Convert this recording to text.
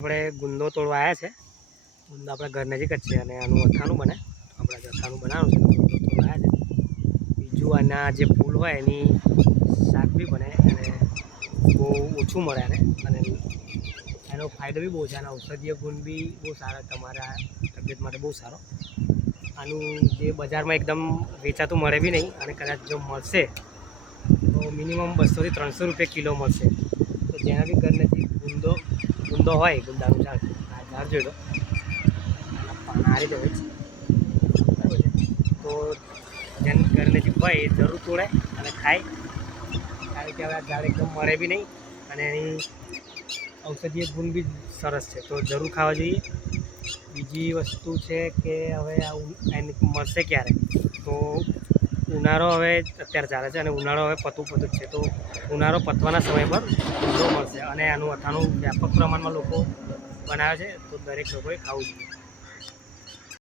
આપણે ગુંદો તોડવા આવ્યા છે. ગુંદો આપણા ઘર નજીક જ છે અને આનું અથાણું બને. આપણે અથાણું બનાવવાનું છે, ગુંદો તોડવા આવ્યા છે. બીજું આના જે ફૂલ હોય એની શાક બી બને અને બહુ ઓછું મળે અને એનો ફાયદો બી બહુ છે. આના ઔષધીય ગુણ બી બહુ સારા, તમારા તબિયત માટે બહુ સારો. આનું જે બજારમાં એકદમ વેચાતું મળે બી નહીં અને કદાચ જો મળશે તો મિનિમમ 200 થી 300 રૂપિયા કિલો મળશે. તો જેના બી ઘર નજીક ગુંદો હોય, ગુંદાનું ઝાડ, આ ઝાડ જોઈ લો, આ રીતે હોય છે, બરાબર છે. તો જેને ઘર નજીક હોય એ જરૂર તોડે અને ખાય, કારણ કે હવે આ ઝાડ એકદમ મળે બી નહીં અને એની ઔષધીય ગુણ બી સરસ છે, તો જરૂર ખાવા જોઈએ. બીજી વસ્તુ છે કે હવે એને મળશે ક્યારે, તો ઉનાળો હવે અત્યારે ચાલે છે અને ઉનાળો હવે પતવું જ છે. તો ઉનાળો પતવાના સમય પર ગુંદો મળશે અને આનું અથાણું વ્યાપક પ્રમાણમાં લોકો બનાવે છે, તો દરેક લોકોએ ખાવું જોઈએ.